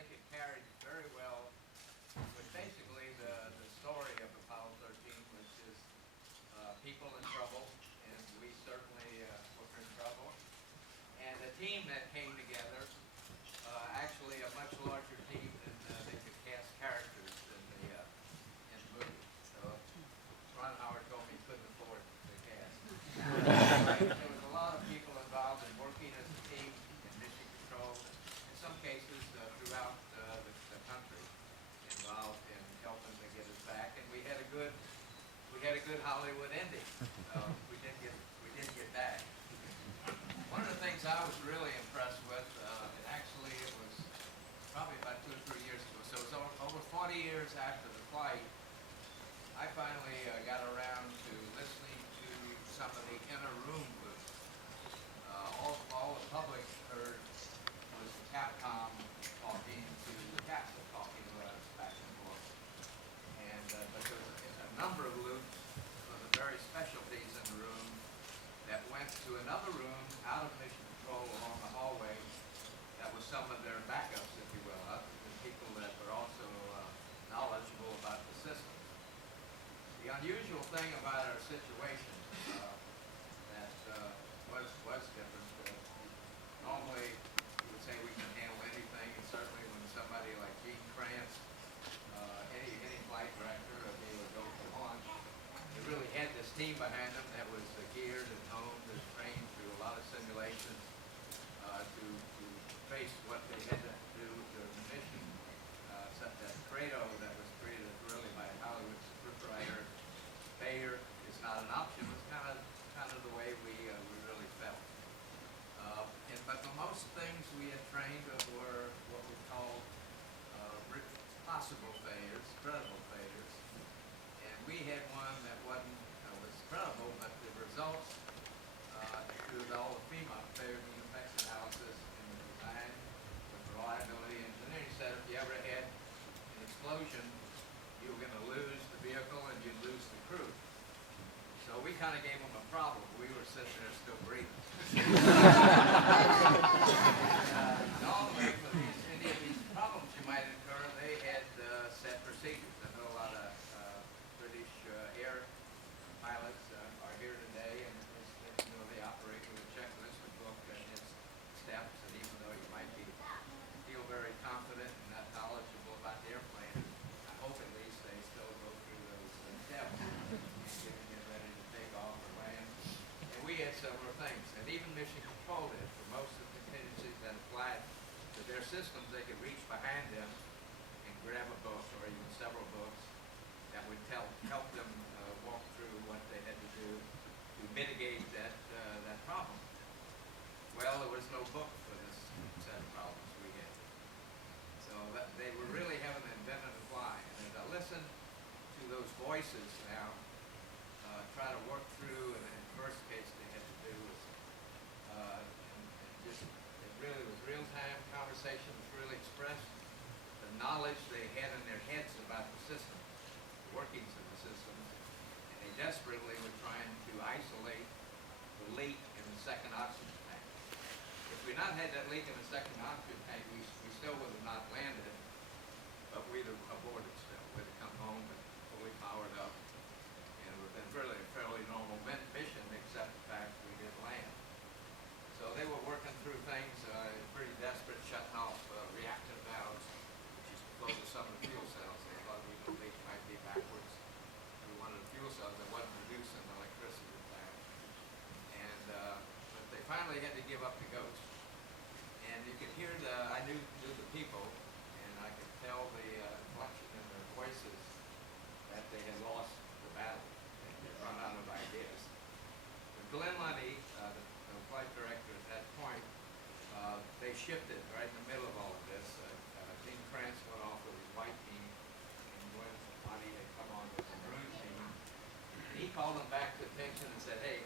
think it carried very well with basically the story of Apollo 13, which is people in trouble, and we certainly were in trouble. And the team that came together, actually a much larger team than they could cast characters in the movie. So Ron Howard told me he couldn't afford the cast. There was a lot of people involved in working as a team in mission control, in some cases throughout the country, involved in helping to get us back. And we had a good Hollywood ending. We did get back. One of the things I was really impressed with, and actually it was probably about 2 or 3 years ago, so it was over 40 years after the flight, I finally got around to listening to some of the inner room loops. All the public heard was the Capcom talking to the captain, talking about us back and forth. And but there was a number of loops for the various specialties in the room that went to another room out of mission control along the hallway that was some of their backups, if you will, the people that were also knowledgeable about the system. The unusual thing about our situation that was different. Normally, you would say we can handle anything, and certainly when somebody like Gene Kranz, any flight director, they would go to launch. They really had this team behind them that was geared and honed and trained through a lot of simulations to face what they had to do during the mission. Such that credo that was created really by Hollywood scriptwriter Bayer is not an option. It was kind of the way we really felt. But the most things we had trained were what we call possible failures, credible failures. And we had one that was credible, but the results through all the FEMA failure and effects analysis and the design with reliability engineering said if you ever had an explosion, you were going to lose the vehicle and you'd lose the crew. So we kind of gave them a problem. We were sitting there still breathing. Normally, for any of these problems you might incur, they had set procedures. I know a lot of British air pilots are here today, and they operate with a checklist, a book, and its steps. And even though you might feel very confident and not knowledgeable about the airplane, I hope at least they still go through those steps and get ready to take off or land. And we had similar things, and even mission control did. For most of the contingencies that applied to their systems, they could reach behind them and grab a book or even several books that would help them walk through what they had to do to mitigate that problem. Well, there was no book for this set of problems we had. So they were really having to invent on the fly. And as I listen to those voices now, try to work through, and in the first case they had to do was it really was real-time conversation, was really expressed the knowledge they had in their heads about the system, the workings of the system, and they desperately were trying to isolate the leak in the second oxygen tank. If we not had that leak in the second oxygen tank, we still would have not landed, but we'd have aborted still. We'd have come home and fully powered up, and it would have been really a fairly normal mission, except the fact we did land. So they were working through things pretty desperate, shutting off reactor valves, which is to flow to some of the fuel cells. They thought we the leak might be backwards. We wanted the fuel cells that wasn't producing electricity at that. And but they finally had to give up the ghost. And you could hear I knew the people, and I could tell the inflection in their voices that they had lost the battle. They'd run out of ideas. But Glenn Lundy, the flight director at that point, they shifted right in the middle of all of this. Gene Kranz went off with his white team, and Glenn Lundy had come on with the maroon team. And he called them back to attention and said, hey,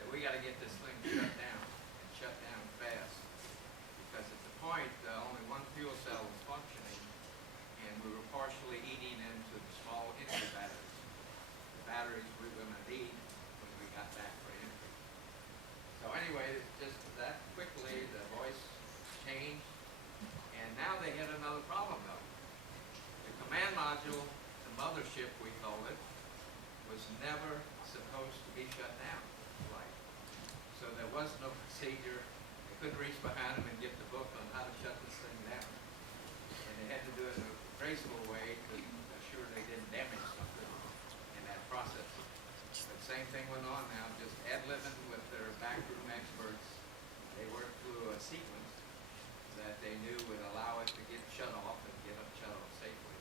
that we got to get this thing shut down, and shut down fast. Because at the point, only one fuel cell was functioning, and we were partially eating into the small entry batteries. The batteries we were going to need when we got back for entry. So anyway, just that quickly, the voice changed, and now they had another problem though. The command module, the mothership we called it, was never supposed to be shut down. Right. So there was no procedure. They couldn't reach behind them and get the book on how to shut this thing down. And they had to do it in a graceful way to assure they didn't damage something in that process. The same thing went on now, just ad-libbing with their backroom experts. They worked through a sequence that they knew would allow it to get shut off and get up shut off safely.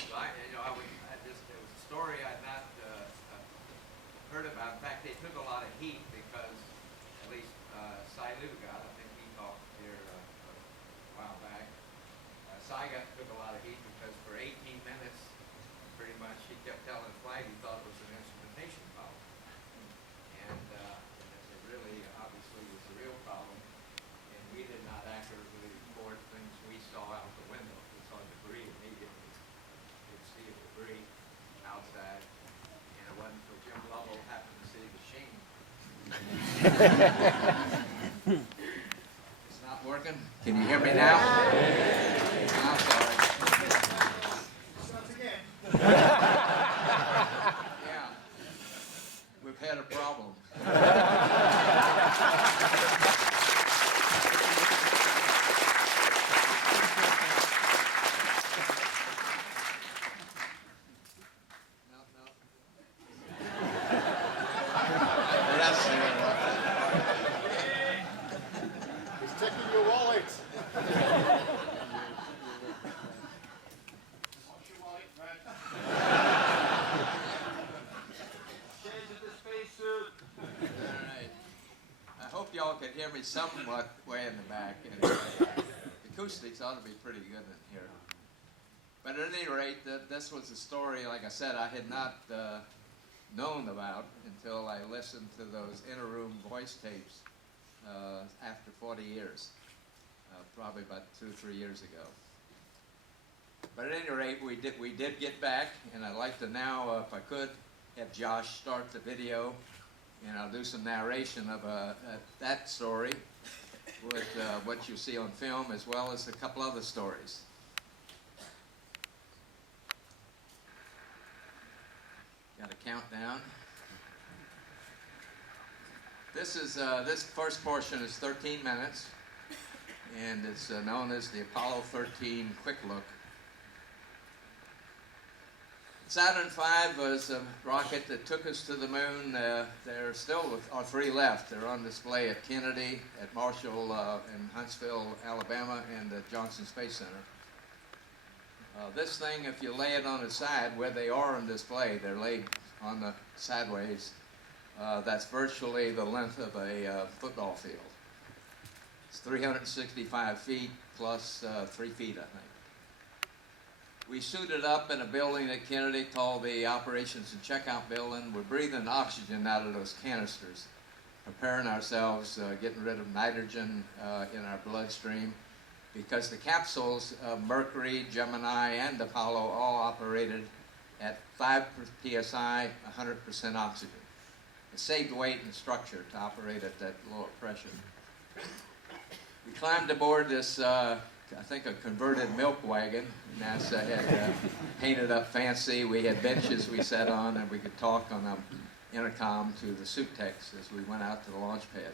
So it was a story I'd not heard about. In fact, they took a lot of heat because, at least Sailu got, I think he talked here a while back. Saiga took a lot of heat because for 18 minutes, pretty much, he kept telling the flight he thought it was an instrumentation problem. And it really, obviously, was a real problem. And we did not accurately report things we saw out the window. We saw debris immediately. You'd see the debris outside. And it wasn't until Jim Lovell happened to see the sheen. It's not working. Can you hear me now? I'm sorry. Yeah. We've had a problem. He's taking your wallet. Y'all could hear me somewhat way in the back. And the acoustics ought to be pretty good in here. But at any rate, this was a story, like I said, I had not known about until I listened to those inter-room voice tapes after 40 years, probably about 2 or 3 years ago. But at any rate, we did get back, and I'd like to now, if I could, have Josh start the video. And I'll do some narration of that story with what you see on film, as well as a couple other stories. Got a countdown. This first portion is 13 minutes, and it's known as the Apollo 13 Quick Look. Saturn V was a rocket that took us to the moon. There still are 3 left. They're on display at Kennedy, at Marshall in Huntsville, Alabama, and at Johnson Space Center. This thing, if you lay it on its side, where they are on display, they're laid on the sideways. That's virtually the length of a football field. It's 365 feet plus 3 feet, I think. We suited up in a building at Kennedy called the Operations and Checkout Building. We're breathing oxygen out of those canisters, preparing ourselves, getting rid of nitrogen in our bloodstream, because the capsules, Mercury, Gemini, and Apollo all operated at 5 psi, 100% oxygen. It saved weight and structure to operate at that lower pressure. We climbed aboard this I think a converted milk wagon. NASA had painted up fancy. We had benches we sat on, and we could talk on the intercom to the suit techs as we went out to the launch pad.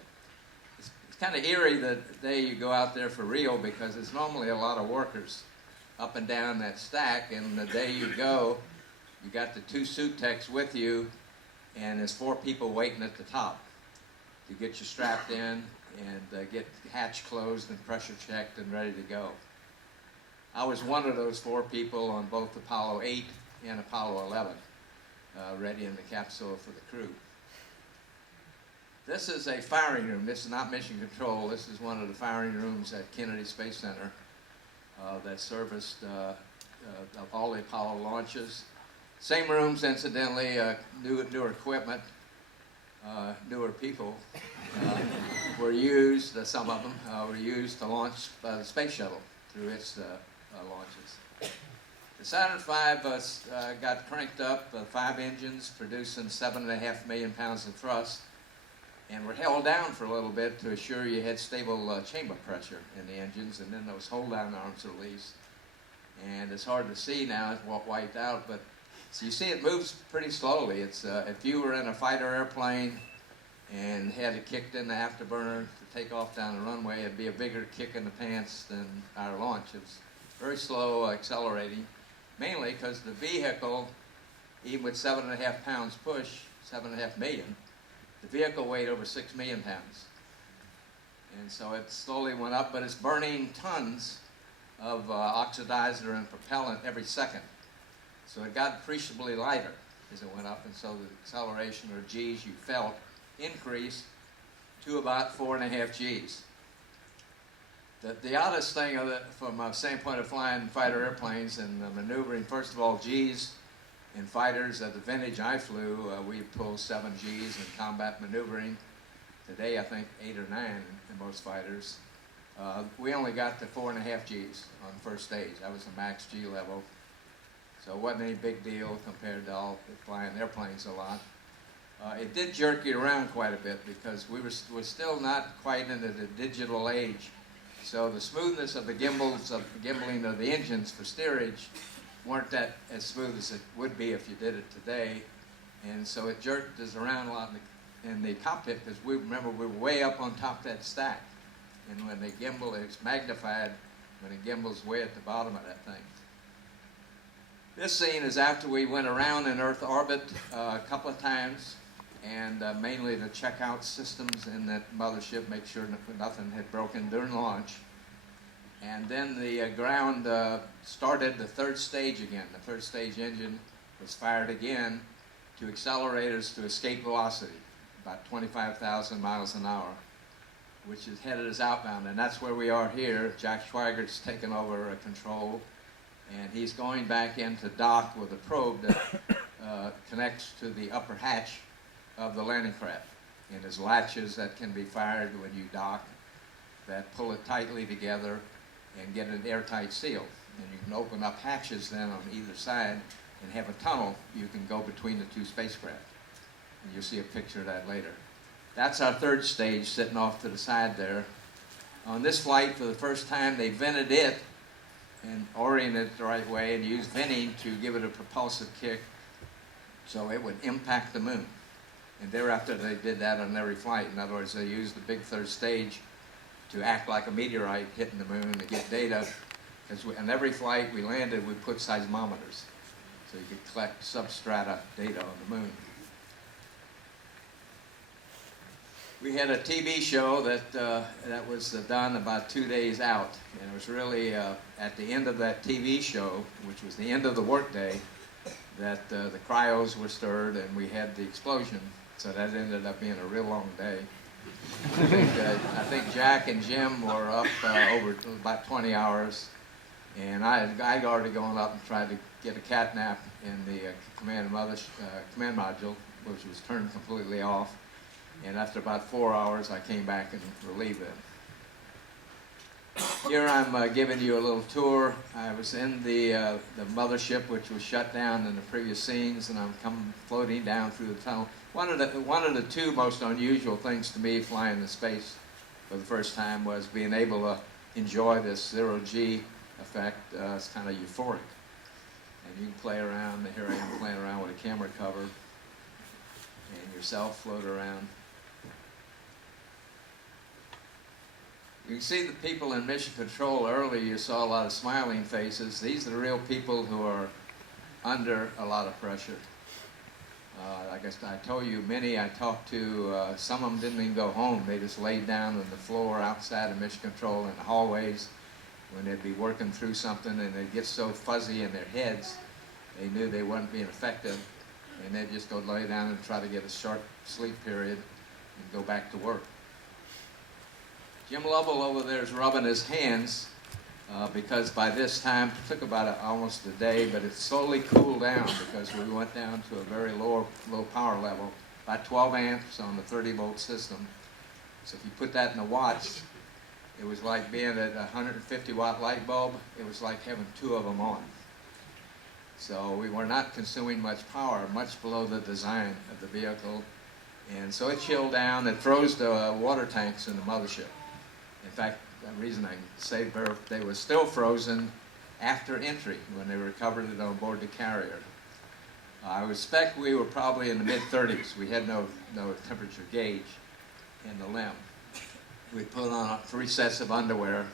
It's kind of eerie the day you go out there for real, because there's normally a lot of workers up and down that stack, and the day you go, you got the 2 suit techs with you, and there's 4 people waiting at the top to get you strapped in and get hatch closed and pressure checked and ready to go. I was one of those 4 people on both Apollo 8 and Apollo 11, ready in the capsule for the crew. This is a firing room. This is not mission control. This is one of the firing rooms at Kennedy Space Center that serviced all the Apollo launches. Same rooms, incidentally, newer equipment, newer people were used, some of them were used to launch the Space Shuttle through its launches. The Saturn V got cranked up, 5 engines producing 7.5 million pounds of thrust, and were held down for a little bit to assure you had stable chamber pressure in the engines, and then those hold-down arms released. And it's hard to see now, it's wiped out, but so you see it moves pretty slowly. It's if you were in a fighter airplane and had it kicked in the afterburner to take off down the runway, it'd be a bigger kick in the pants than our launch. It was very slow accelerating, mainly because the vehicle, even with 7.5 pounds push, 7.5 million, the vehicle weighed over 6 million pounds. And so it slowly went up, but it's burning tons of oxidizer and propellant every second. So it got appreciably lighter as it went up, and so the acceleration, or G's you felt, increased to about 4.5 G's. The oddest thing of it, from a standpoint of flying fighter airplanes and maneuvering, first of all, G's in fighters, at the vintage I flew, we pulled 7 G's in combat maneuvering. Today, I think 8 or 9 in most fighters. We only got to 4.5 G's on first stage. That was the max G level. So it wasn't any big deal compared to all flying airplanes a lot. It did jerk you around quite a bit because we're still not quite into the digital age. So the smoothness of the gimbaling of the engines for steerage weren't that as smooth as it would be if you did it today. And so it jerked us around a lot in the cockpit because we were way up on top of that stack. And when they gimbal, it's magnified when it gimbals way at the bottom of that thing. This scene is after we went around in Earth orbit a couple of times, and mainly to check out systems in that mothership, make sure nothing had broken during launch. And then the ground started the third stage again. The third stage engine was fired again to accelerators to escape velocity, about 25,000 miles an hour, which is headed us outbound. And that's where we are here. Jack Schweigert's taken over control, and he's going back into dock with a probe that connects to the upper hatch of the landing craft. And there's latches that can be fired when you dock that pull it tightly together and get an airtight seal. And you can open up hatches then on either side and have a tunnel you can go between the two spacecraft. And you'll see a picture of that later. That's our third stage sitting off to the side there. On this flight, for the first time, they vented it and oriented it the right way and used venting to give it a propulsive kick so it would impact the moon. And thereafter, they did that on every flight. In other words, they used the big third stage to act like a meteorite hitting the moon to get data. Because on every flight we landed, we put seismometers, so you could collect substrata data on the moon. We had a TV show that was done about 2 days out, and it was really at the end of that TV show, which was the end of the workday, that the cryos were stirred and we had the explosion. So that ended up being a real long day. I think Jack and Jim were up over about 20 hours, and I'd already gone up and tried to get a cat nap in the command module, which was turned completely off. And after about 4 hours, I came back and relieved it. Here I'm giving you a little tour. I was in the mothership, which was shut down in the previous scenes, and I'm floating down through the tunnel. One of the two most unusual things to me flying in space for the first time was being able to enjoy this zero-G effect. It's kind of euphoric. And you can play around. Here I am playing around with a camera cover, and yourself float around. You can see the people in Mission Control. Earlier you saw a lot of smiling faces. These are the real people who are under a lot of pressure. I guess I told you many I talked to, some of them didn't even go home. They just laid down on the floor outside of Mission Control in the hallways when they'd be working through something, and they'd get so fuzzy in their heads they knew they weren't being effective, and they'd just go lay down and try to get a short sleep period and go back to work. Jim Lovell over there is rubbing his hands because by this time, it took about almost a day, but it slowly cooled down because we went down to a very low power level, about 12 amps on the 30-volt system. So if you put that in the watts, it was like being at a 150-watt light bulb. It was like having 2 of them on. So we were not consuming much power, much below the design of the vehicle. And so it chilled down. It froze the water tanks in the mothership. In fact, the reason I can say they were still frozen after entry when they recovered it on board the carrier. I would expect we were probably in the mid-30s. We had no temperature gauge in the limb. We put on 3 sets of underwear,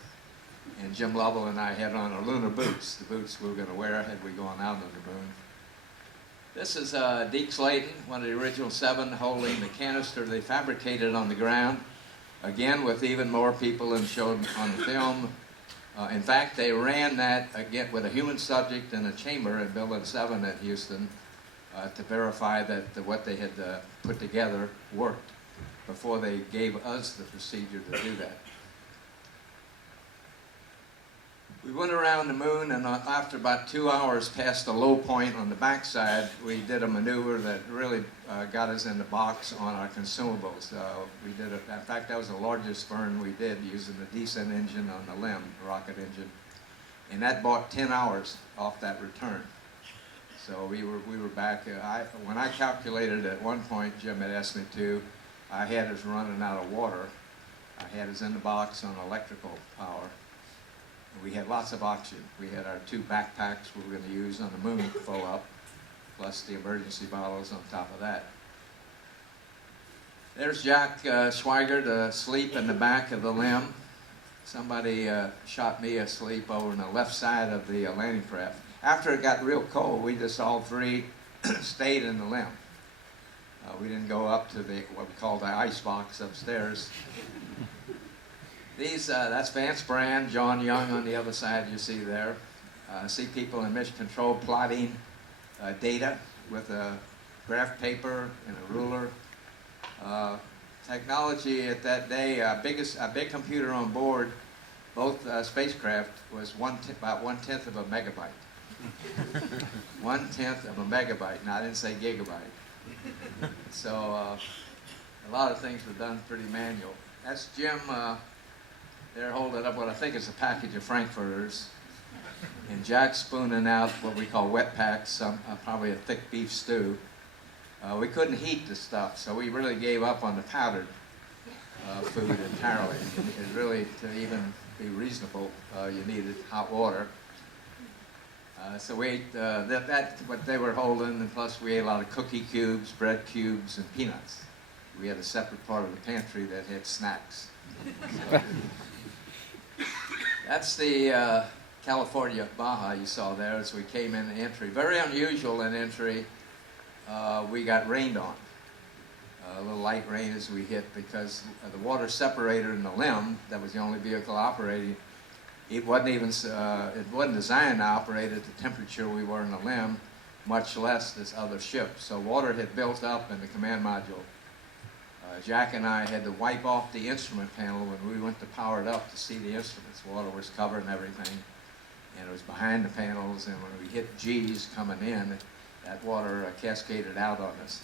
and Jim Lovell and I had on our lunar boots, the boots we were going to wear had we gone out on the moon. This is Deke Slayton, one of the original 7, holding the canister they fabricated on the ground, again with even more people than showed on the film. In fact, they ran that again with a human subject in a chamber in Building 7 at Houston to verify that what they had put together worked before they gave us the procedure to do that. We went around the moon, and after about 2 hours past the low point on the backside, we did a maneuver that really got us in the box on our consumables. We did it. In fact, that was the largest burn we did using the descent engine on the LEM, the rocket engine, and that bought 10 hours off that return. So we were back. When I calculated at one point, Jim had asked me to, I had us running out of water. I had us in the box on electrical power. We had lots of oxygen. We had our 2 backpacks we were going to use on the moon full up, plus the emergency bottles on top of that. There's Jack Schweigert asleep in the back of the LEM. Somebody shot me asleep over on the left side of the landing craft. After it got real cold, we just all 3 stayed in the LEM. We didn't go up to what we call the ice box upstairs. That's Vance Brand, John Young on the other side you see there. See people in mission control plotting data with a graph paper and a ruler. Technology at that day, a big computer on board, both spacecraft, was about 1/10 of a megabyte. 1/10 of a megabyte. Now I didn't say gigabyte. So a lot of things were done pretty manual. That's Jim. They're holding up what I think is a package of Frankfurters, and Jack spooning out what we call wet packs, probably a thick beef stew. We couldn't heat the stuff, so we really gave up on the powdered food entirely. It really, to even be reasonable, you needed hot water. So we ate that's what they were holding, and plus we ate a lot of cookie cubes, bread cubes, and peanuts. We had a separate part of the pantry that had snacks. So, that's the California Baja you saw there as we came in entry. Very unusual in entry. We got rained on. A little light rain as we hit because the water separator in the LEM, that was the only vehicle operating, it wasn't designed to operate at the temperature we were in the LEM, much less this other ship. So water had built up in the command module. Jack and I had to wipe off the instrument panel when we went to power it up to see the instruments. Water was covered and everything, and it was behind the panels, and when we hit G's coming in, that water cascaded out on us.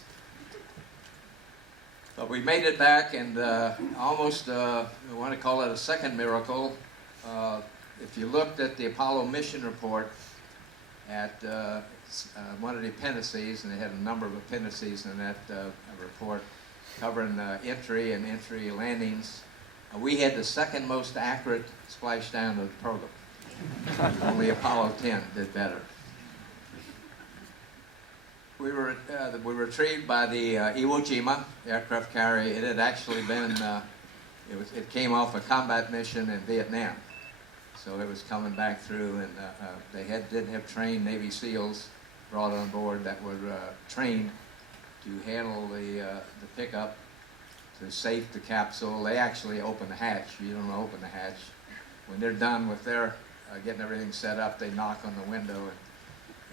But we made it back, and almost, we want to call it a second miracle. If you looked at the Apollo mission report at one of the appendices, and they had a number of appendices in that report, covering entry and entry landings. We had the second most accurate splashdown of the program. Only Apollo 10 did better. We were retrieved by the Iwo Jima aircraft carrier. It had actually been, it came off a combat mission in Vietnam. So it was coming back through, and they did have trained Navy SEALs brought on board that were trained to handle the pickup, to safe the capsule. They actually open the hatch. You don't open the hatch. When they're done with their getting everything set up, they knock on the window,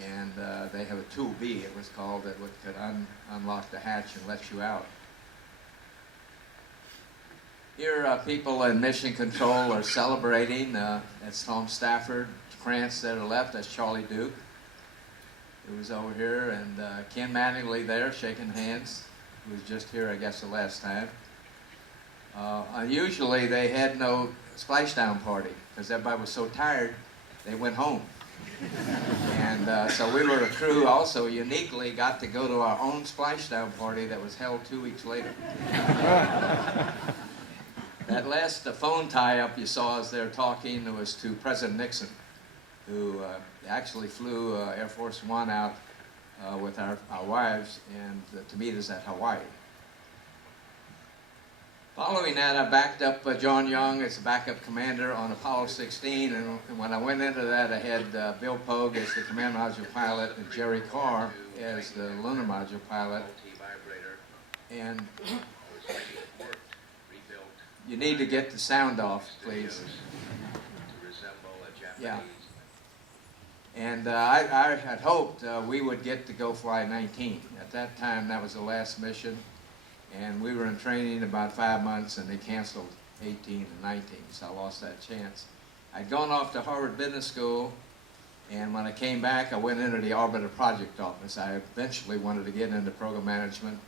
and they have a tool B, it was called, that could unlock the hatch and let you out. Here, people in mission control are celebrating. That's Tom Stafford, Krantz that are left. That's Charlie Duke, who was over here, and Ken Mattingly there shaking hands, who was just here, I guess, the last time. Unusually, they had no splashdown party because everybody was so tired, they went home. And so we were a crew also uniquely got to go to our own splashdown party that was held 2 weeks later. That last phone tie-up you saw as they're talking was to President Nixon, who actually flew Air Force One out with our wives and to meet us at Hawaii. Following that, I backed up John Young as the backup commander on Apollo 16, and when I went into that, I had Bill Pogue as the command module pilot and Jerry Carr as the lunar module pilot. And you need to get the sound off, please. Yeah. And I had hoped we would get to go fly 19. At that time, that was the last mission. And we were in training about 5 months, and they canceled 18 and 19, so I lost that chance. I'd gone off to Harvard Business School, and when I came back, I went into the Orbiter Project Office. I eventually wanted to get into program management.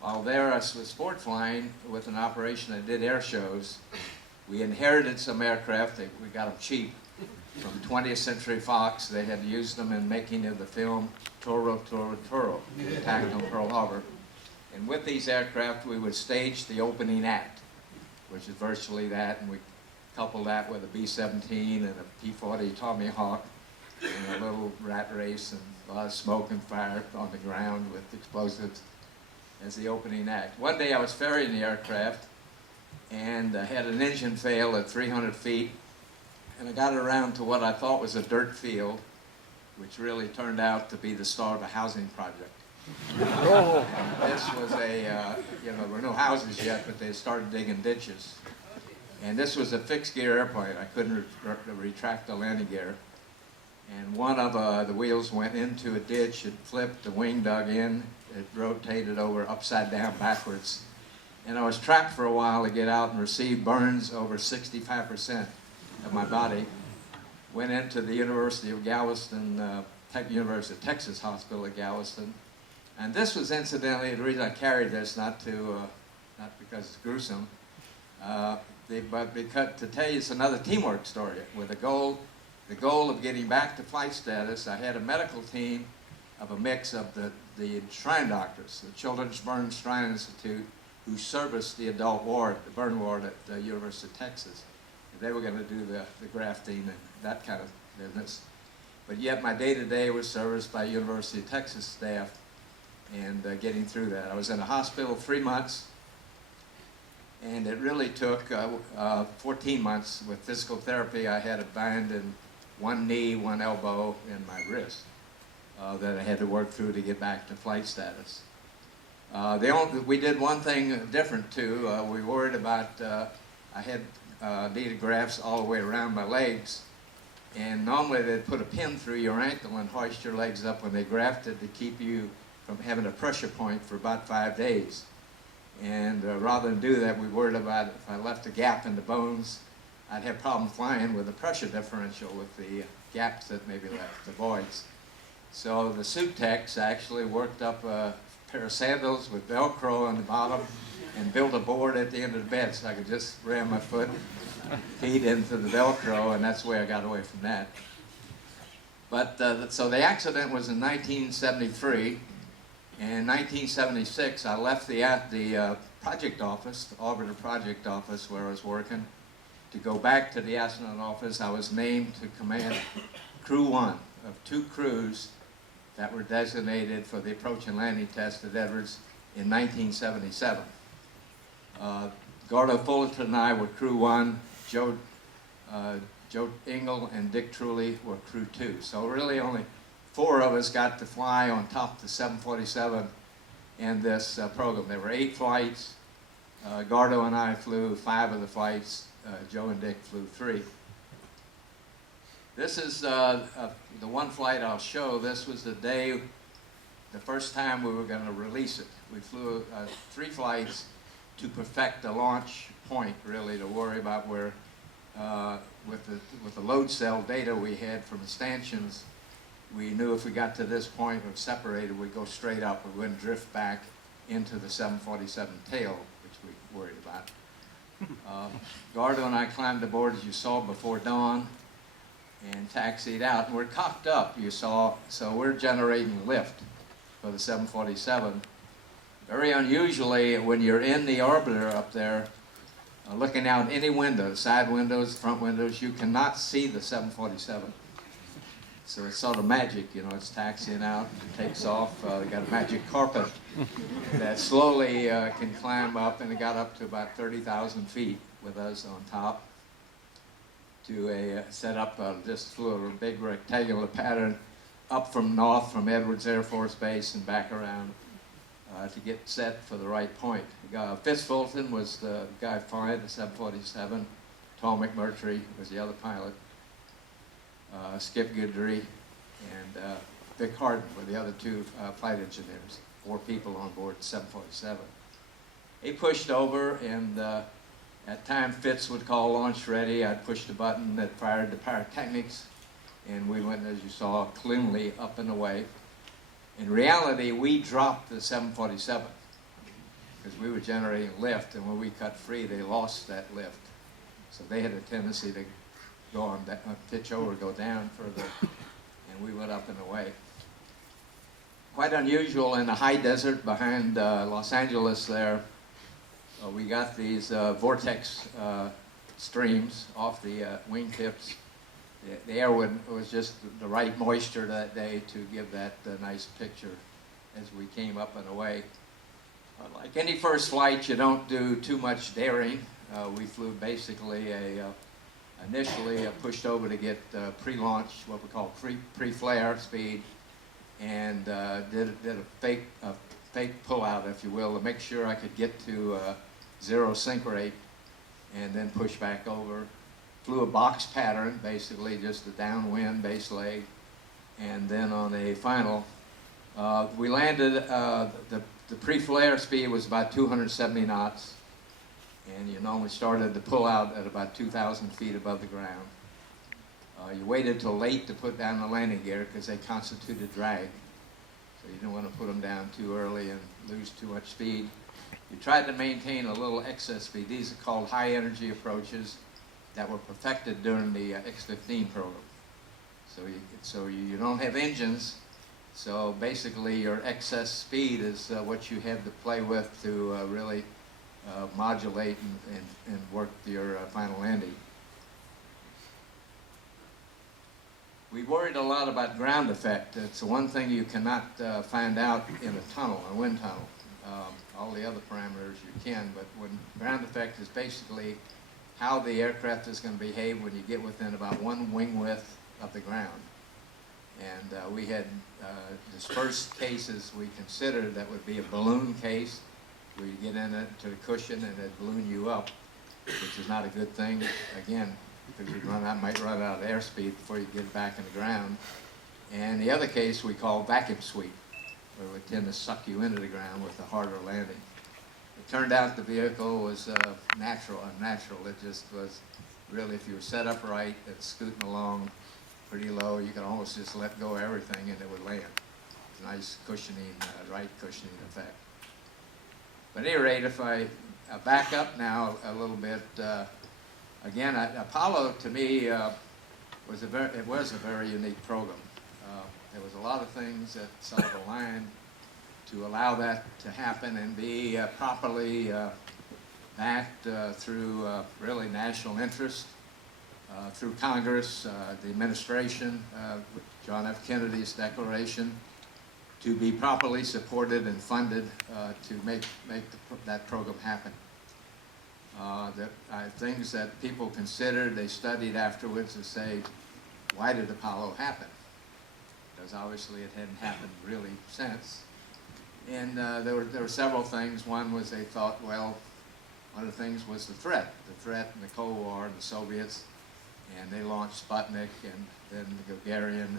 While there, I was sport flying with an operation that did air shows. We inherited some aircraft. We got them cheap from 20th Century Fox. They had used them in making of the film Toro, Toro, Toro, attacked on Pearl Harbor. And with these aircraft, we would stage the opening act, which is virtually that, and we coupled that with a B-17 and a P-40 Tomahawk, and a little rat race and a lot of smoke and fire on the ground with explosives as the opening act. One day I was ferrying the aircraft and had an engine fail at 300 feet, and I got around to what I thought was a dirt field, which really turned out to be the start of a housing project. This was a, there were no houses yet, but they started digging ditches. And this was a fixed gear airplane. I couldn't retract the landing gear. And one of the wheels went into a ditch, it flipped, the wing dug in, it rotated over upside down backwards. And I was trapped for a while to get out and receive burns over 65% of my body. Went into the University of Galveston, University of Texas Hospital at Galveston. And this was incidentally the reason I carried this, not because it's gruesome, but because to tell you it's another teamwork story with the goal of getting back to flight status. I had a medical team of a mix of the shrine doctors, the Children's Burn Shrine Institute, who serviced the adult ward, the burn ward at the University of Texas. They were going to do the grafting and that kind of business. But yet my day-to-day was serviced by University of Texas staff and getting through that. I was in a hospital 3 months, and it really took 14 months with physical therapy. I had a band in one knee, one elbow, and my wrist that I had to work through to get back to flight status. We did one thing different too. We worried about, I had needed grafts all the way around my legs, and normally they'd put a pin through your ankle and hoist your legs up when they grafted to keep you from having a pressure point for about 5 days. And rather than do that, we worried about if I left a gap in the bones, I'd have problem flying with the pressure differential with the gaps that maybe left, the voids. So the suit techs actually worked up a pair of sandals with Velcro on the bottom and built a board at the end of the bed so I could just ram my feet into the Velcro, and that's the way I got away from that. But so the accident was in 1973. In 1976, I left the project office, the Orbiter Project Office where I was working, to go back to the astronaut office. I was named to command Crew 1 of 2 crews that were designated for the approach and landing test at Edwards in 1977. Gordo Fullerton and I were Crew 1, Joe Engel and Dick Truly were Crew 2. So really only 4 of us got to fly on top of the 747 in this program. There were 8 flights. Gordo and I flew 5 of the flights. Joe and Dick flew 3. This is the one flight I'll show. This was the day, the first time we were going to release it. We flew 3 flights to perfect the launch point, really, to worry about where, with the load cell data we had from the stanchions, we knew if we got to this point or separated, we'd go straight up. We wouldn't drift back into the 747 tail, which we worried about. Gordo and I climbed aboard, as you saw, before dawn. and taxied out, and we're cocked up, you saw, so we're generating lift for the 747. Very unusually, when you're in the orbiter up there, looking out any window, side windows, front windows, you cannot see the 747. So it's sort of magic, you know, it's taxiing out, it takes off, they got a magic carpet that slowly can climb up, and it got up to about 30,000 feet with us on top to set up, just flew a big rectangular pattern up from north from Edwards Air Force Base and back around to get set for the right point. Fitz Fulton was the guy flying the 747. Tom McMurtry was the other pilot. Skip Guidry and Vic Harden were the other two flight engineers. 4 people on board the 747. He pushed over, and at time Fitz would call launch ready. I'd push the button that fired the pyrotechnics, and we went, as you saw, cleanly up and away. In reality, we dropped the 747 because we were generating lift, and when we cut free, they lost that lift. So they had a tendency to go on, pitch over, go down further, and we went up and away. Quite unusual in the high desert behind Los Angeles there. We got these vortex streams off the wingtips. The air was just the right moisture that day to give that nice picture as we came up and away. Like any first flight, you don't do too much daring. We flew basically initially pushed over to get pre-launch, what we call pre-flare speed, and did a fake pull-out, if you will, to make sure I could get to 0 sync rate, and then push back over. Flew a box pattern, basically just a downwind base leg, and then on a final, we landed, the pre-flare speed was about 270 knots, and you normally started to pull out at about 2,000 feet above the ground. You waited till late to put down the landing gear because they constituted drag, so you didn't want to put them down too early and lose too much speed. You tried to maintain a little excess speed. These are called high energy approaches that were perfected during the X-15 program. So you don't have engines, so basically your excess speed is what you have to play with to really modulate and work your final landing. We worried a lot about ground effect. It's the one thing you cannot find out in a tunnel, a wind tunnel. All the other parameters you can, but when ground effect is basically how the aircraft is going to behave when you get within about 1 wing width of the ground. And we had dispersed cases we considered that would be a balloon case, where you get in it to the cushion and it balloon you up, which is not a good thing, again, because you might run out of airspeed before you get back in the ground. And the other case we call vacuum sweep, where it would tend to suck you into the ground with a harder landing. It turned out the vehicle was unnatural. It just was really, if you were set up right and scooting along pretty low, you could almost just let go of everything and it would land. It's a nice cushioning, right cushioning effect. But at any rate, if I back up now a little bit, again, Apollo to me was a very unique program. There was a lot of things that sort of aligned to allow that to happen and be properly backed through really national interest, through Congress, the administration, John F. Kennedy's declaration, to be properly supported and funded to make that program happen. Things that people considered, they studied afterwards to say, why did Apollo happen? Because obviously it hadn't happened really since. And there were several things. One was they thought, well, one of the things was the threat in the Cold War and the Soviets, and they launched Sputnik and then the Gagarin.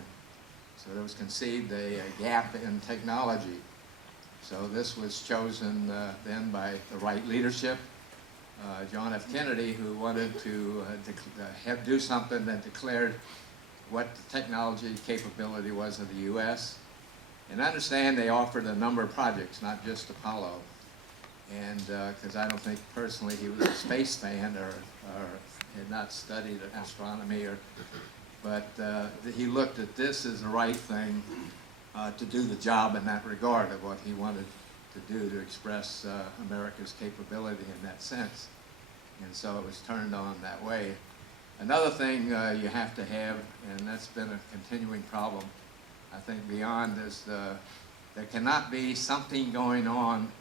So there was conceived a gap in technology. So this was chosen then by the right leadership. John F. Kennedy, who wanted to do something that declared what the technology capability was of the U.S. And I understand they offered a number of projects, not just Apollo. And because I don't think personally he was a space fan or had not studied astronomy, but he looked at this as the right thing to do the job in that regard of what he wanted to do to express America's capability in that sense. And so it was turned on that way. Another thing you have to have, and that's been a continuing problem, I think beyond, is there cannot be something going on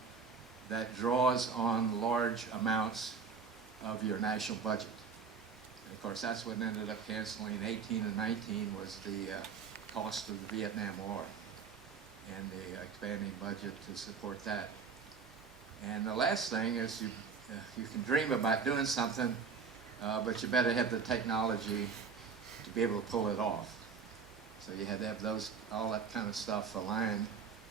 that draws on large amounts of your national budget. And of course, that's what ended up canceling 18 and 19 was the cost of the Vietnam War and the expanding budget to support that. And the last thing is you can dream about doing something, but you better have the technology to be able to pull it off. So you had to have all that kind of stuff aligned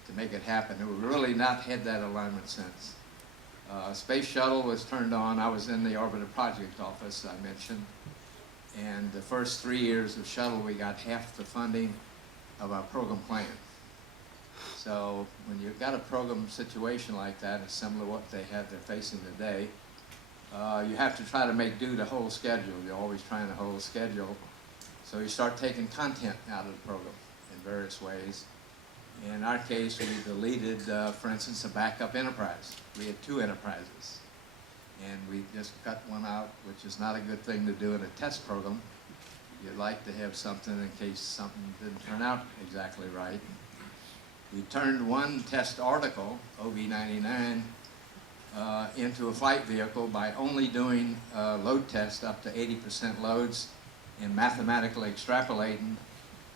to make it happen. And we've really not had that alignment since. Space Shuttle was turned on. I was in the Orbiter Project Office, I mentioned. And the first 3 years of Shuttle, we got half the funding of our program plan. So when you've got a program situation like that, it's similar to what they're facing today, you have to try to make do the whole schedule. You're always trying to hold a schedule. So you start taking content out of the program in various ways. In our case, we deleted, for instance, a backup enterprise. We had 2 enterprises. And we just cut one out, which is not a good thing to do in a test program. You'd like to have something in case something didn't turn out exactly right. We turned one test article, OB-99, into a flight vehicle by only doing load tests up to 80% loads and mathematically extrapolating.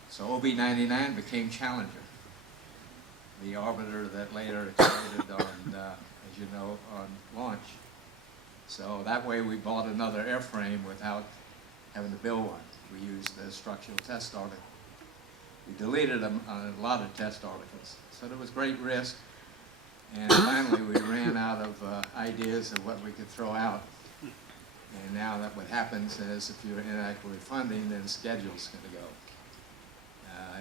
So OB-99 became Challenger, the orbiter that later exploded on, as you know, on launch. So that way we bought another airframe without having to build one. We used the structural test article. We deleted a lot of test articles. So there was great risk. And finally we ran out of ideas of what we could throw out. And now that what happens is if you're inadequately funding, then the schedule's going to go.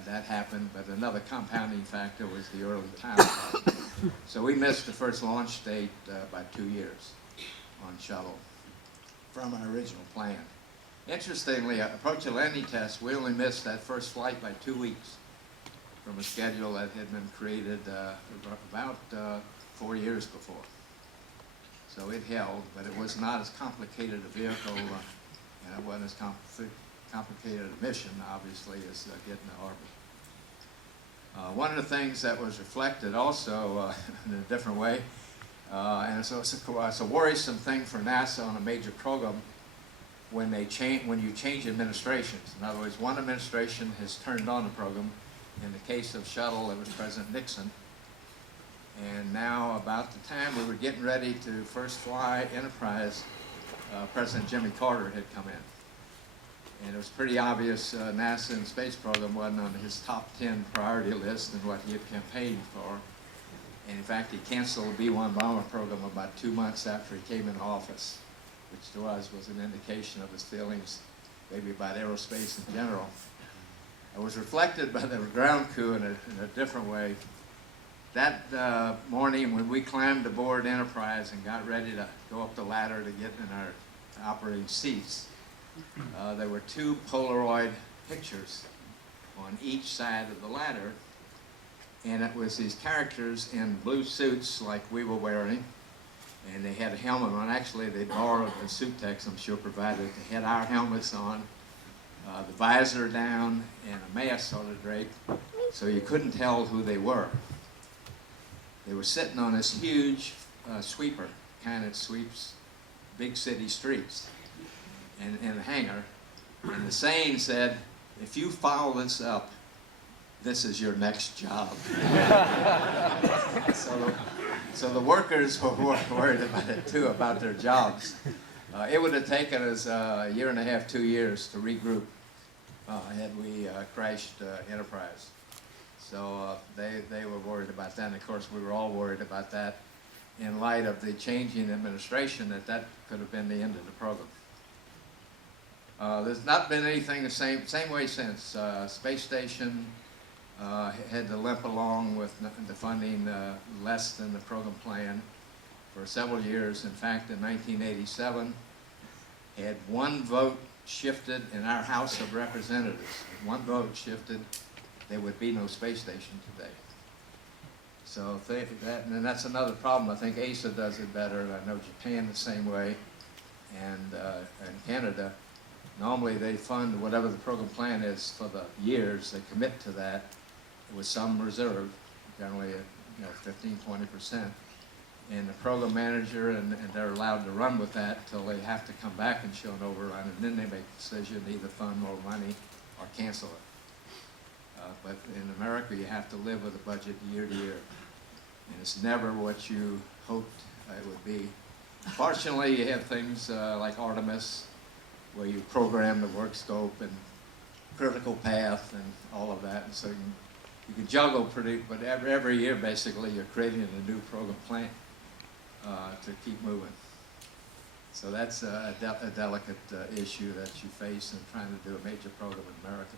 That happened, but another compounding factor was the early time. So we missed the first launch date by 2 years on Shuttle from our original plan. Interestingly, approach to landing test, we only missed that first flight by 2 weeks from a schedule that had been created about 4 years before. So it held, but it was not as complicated a vehicle, and it wasn't as complicated a mission, obviously, as getting to orbit. One of the things that was reflected also in a different way, and so it's a worrisome thing for NASA on a major program when you change administrations. In other words, one administration has turned on the program. In the case of Shuttle, it was President Nixon. And now, about the time we were getting ready to first fly Enterprise, President Jimmy Carter had come in. And it was pretty obvious NASA and the space program wasn't on his top 10 priority list and what he had campaigned for. And in fact, he canceled the B-1 bomber program about 2 months after he came into office, which to us was an indication of his feelings maybe about aerospace in general. It was reflected by the ground crew in a different way. That morning when we climbed aboard Enterprise and got ready to go up the ladder to get in our operating seats, there were 2 Polaroid pictures on each side of the ladder, and it was these characters in blue suits like we were wearing, and they had a helmet on. Actually, they borrowed the suit techs, I'm sure, provided. They had our helmets on, the visor down, and a mask sort of draped, so you couldn't tell who they were. They were sitting on this huge sweeper, kind of sweeps big city streets, in a hangar. And the saying said, if you follow this up, this is your next job. So the workers were worried about it too, about their jobs. It would have taken us a year and a half, 2 years to regroup had we crashed Enterprise. So they were worried about that, and of course we were all worried about that in light of the changing administration, that could have been the end of the program. There's not been anything the same way since. Space Station had to limp along with the funding less than the program plan for several years. In fact, in 1987, had 1 vote shifted in our House of Representatives, if one vote shifted, there would be no space station today. So and that's another problem. I think ASA does it better. I know Japan the same way, and Canada. Normally they fund whatever the program plan is for the years. They commit to that with some reserve, generally 15–20%. And the program manager and they're allowed to run with that till they have to come back and show an overrun, and then they make a decision to either fund more money or cancel it. But in America, you have to live with a budget year to year. And it's never what you hoped it would be. Fortunately, you have things like Artemis, where you program the work scope and critical path and all of that. And so you can juggle but every year, basically, you're creating a new program plan to keep moving. So that's a delicate issue that you face in trying to do a major program in America.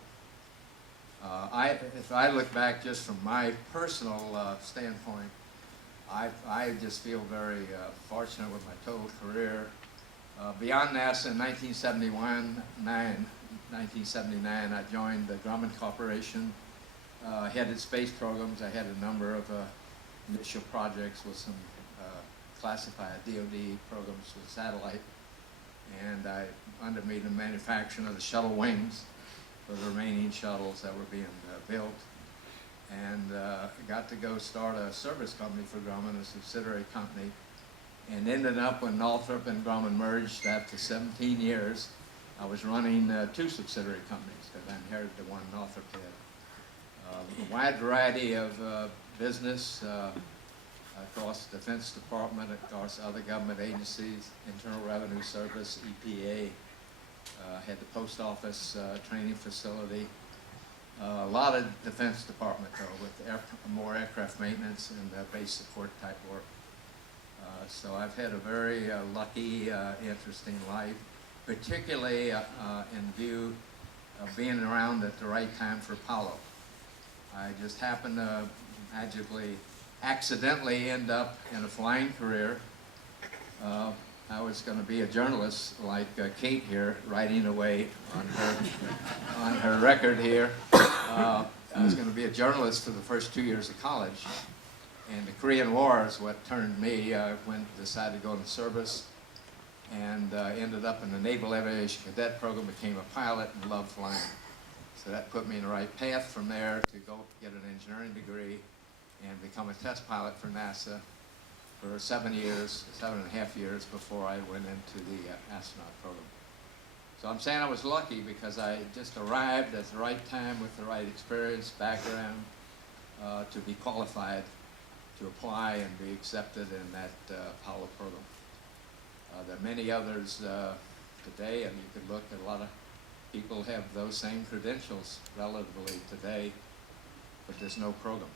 If I look back just from my personal standpoint, I just feel very fortunate with my total career. Beyond NASA in 1979, I joined the Grumman Corporation, headed space programs. I had a number of initial projects with some classified DoD programs with satellite, and under me the manufacturing of the shuttle wings for the remaining shuttles that were being built, and got to go start a service company for Grumman, a subsidiary company, and ended up when Northrop and Grumman merged after 17 years. I was running 2 subsidiary companies because I inherited the one Northrop had. A wide variety of business across the Defense Department, across other government agencies, Internal Revenue Service, EPA, had the post office training facility. A lot of Defense Department though, with more aircraft maintenance and base support type work. So I've had a very lucky, interesting life, particularly in view of being around at the right time for Apollo. I just happened to magically, accidentally end up in a flying career. I was going to be a journalist like Kate here, writing away on her record here. I was going to be a journalist for the first 2 years of college. And the Korean War is what turned me. I decided to go into service, and ended up in the Naval Aviation Cadet Program, became a pilot, and loved flying. So that put me in the right path from there to go get an engineering degree and become a test pilot for NASA for 7 years, 7.5 years before I went into the astronaut program. So I'm saying I was lucky because I just arrived at the right time with the right experience, background, to be qualified to apply and be accepted in that Apollo program. There are many others today, and you could look at a lot of people have those same credentials relatively today, but there's no program.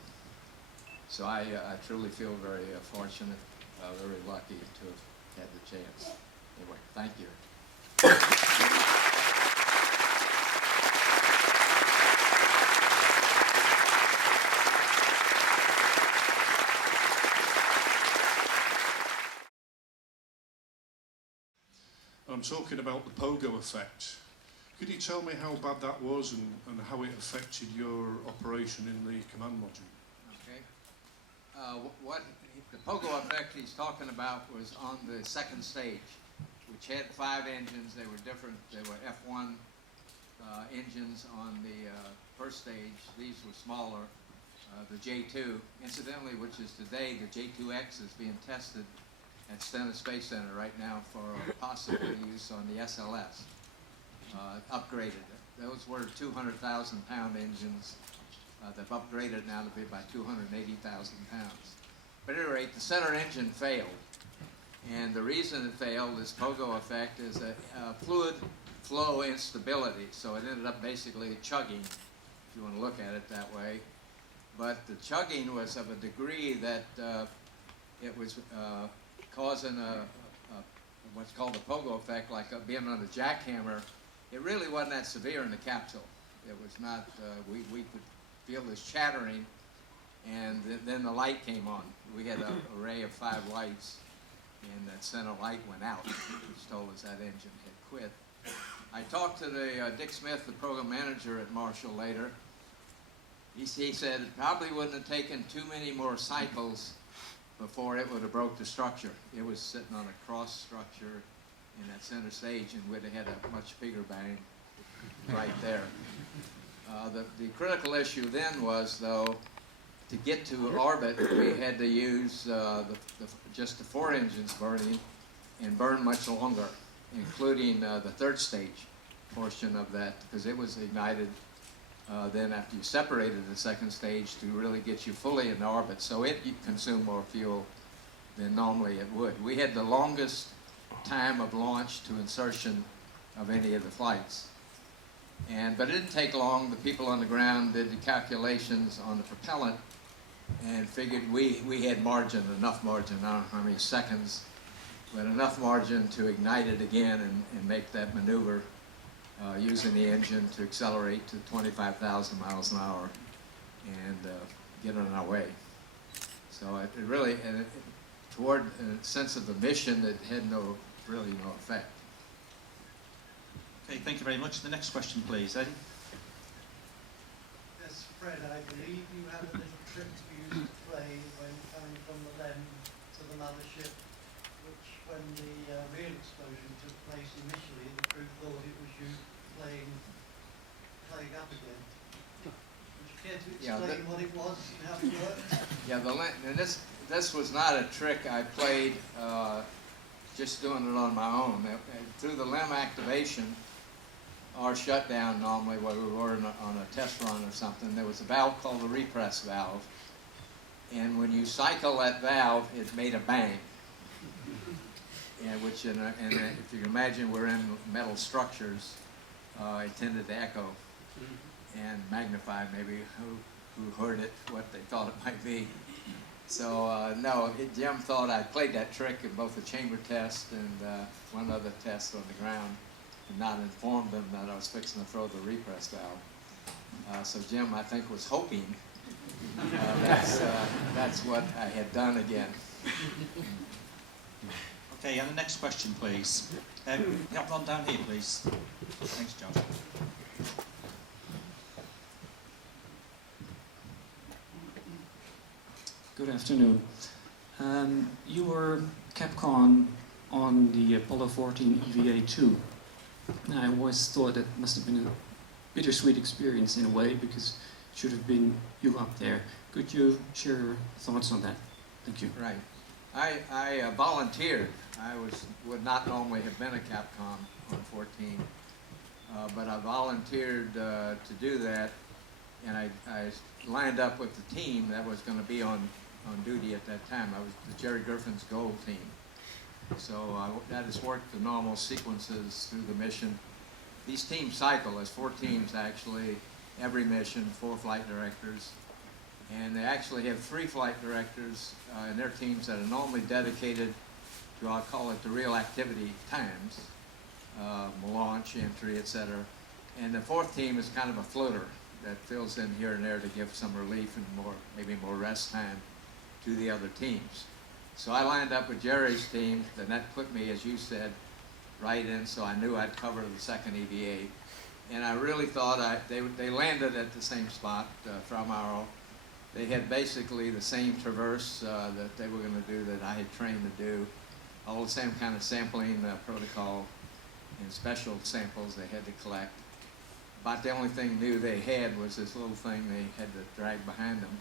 So I truly feel very fortunate, very lucky to have had the chance. Anyway, thank you. I'm talking about the pogo effect. Could you tell me how bad that was and how it affected your operation in the command module? Okay. What the pogo effect he's talking about was on the second stage, which had 5 engines. They were different. They were F1 engines on the first stage. These were smaller. The J2, incidentally, which is today, the J2X is being tested at Stennis Space Center right now for possible use on the SLS. Upgraded. Those were 200,000-pound engines. They've upgraded now to be about 280,000 pounds. But at any rate, the center engine failed. And the reason it failed, this pogo effect, is a fluid flow instability. So it ended up basically chugging, if you want to look at it that way. But the chugging was of a degree that it was causing what's called the pogo effect, like being on a jackhammer. It really wasn't that severe in the capsule. It was not, we could feel this chattering, and then the light came on. We had an array of 5 lights, and that center light went out, which told us that engine had quit. I talked to the Dick Smith, the program manager at Marshall later. He said it probably wouldn't have taken too many more cycles before it would have broke the structure. It was sitting on a cross structure in that center stage and would have had a much bigger bang right there. The critical issue then was, though, to get to orbit, we had to use just the 4 engines burning and burn much longer, including the third stage portion of that, because it was ignited then after you separated the second stage to really get you fully in orbit. So it consumed more fuel than normally it would. We had the longest time of launch to insertion of any of the flights. But it didn't take long. The people on the ground did the calculations on the propellant and figured we had margin, enough margin, I don't know how many seconds, but enough margin to ignite it again and make that maneuver using the engine to accelerate to 25,000 miles an hour and get on our way. So it really, toward a sense of the mission, it had really no effect. Okay, thank you very much. The next question, please, Eddie. Yes, Fred, I believe you had a little trick you used to play when coming from the LEM to the mothership, which when the real explosion took place initially, the crew thought it was you playing up again. Would you care to explain what it was and how it worked? Yeah, and this was not a trick I played just doing it on my own. Through the LEM activation, or shutdown normally, where we were on a test run or something, there was a valve called the repress valve. And when you cycle that valve, it made a bang. And if you can imagine, we're in metal structures, it tended to echo and magnify maybe who heard it, what they thought it might be. So no, Jim thought I played that trick in both the chamber test and one other test on the ground, and not informed them that I was fixing to throw the repress valve. So Jim, I think, was hoping that's what I had done again. Okay, and the next question, please. Have one down here, please. Thanks, John. Good afternoon. You were Capcom on the Apollo 14 EVA-2. I always thought that must have been a bittersweet experience in a way, because it should have been you up there. Could you share your thoughts on that? Thank you. Right. I volunteered. I would not normally have been a Capcom on 14, but I volunteered to do that, and I lined up with the team that was going to be on duty at that time. I was the Jerry Griffin's Gold team. So that has worked the normal sequences through the mission. These teams cycle. There's 4 teams actually, every mission, 4 flight directors. And they actually have 3 flight directors in their teams that are normally dedicated to, I'll call it, the real activity times, launch, entry, etc. And the 4th team is kind of a floater that fills in here and there to give some relief and maybe more rest time to the other teams. So I lined up with Jerry's team, and that put me, as you said, right in, so I knew I'd cover the second EVA. And I really thought they landed at the same spot from our. They had basically the same traverse that they were going to do that I had trained to do. All the same kind of sampling protocol and special samples they had to collect. About the only thing new they had was this little thing they had to drag behind them,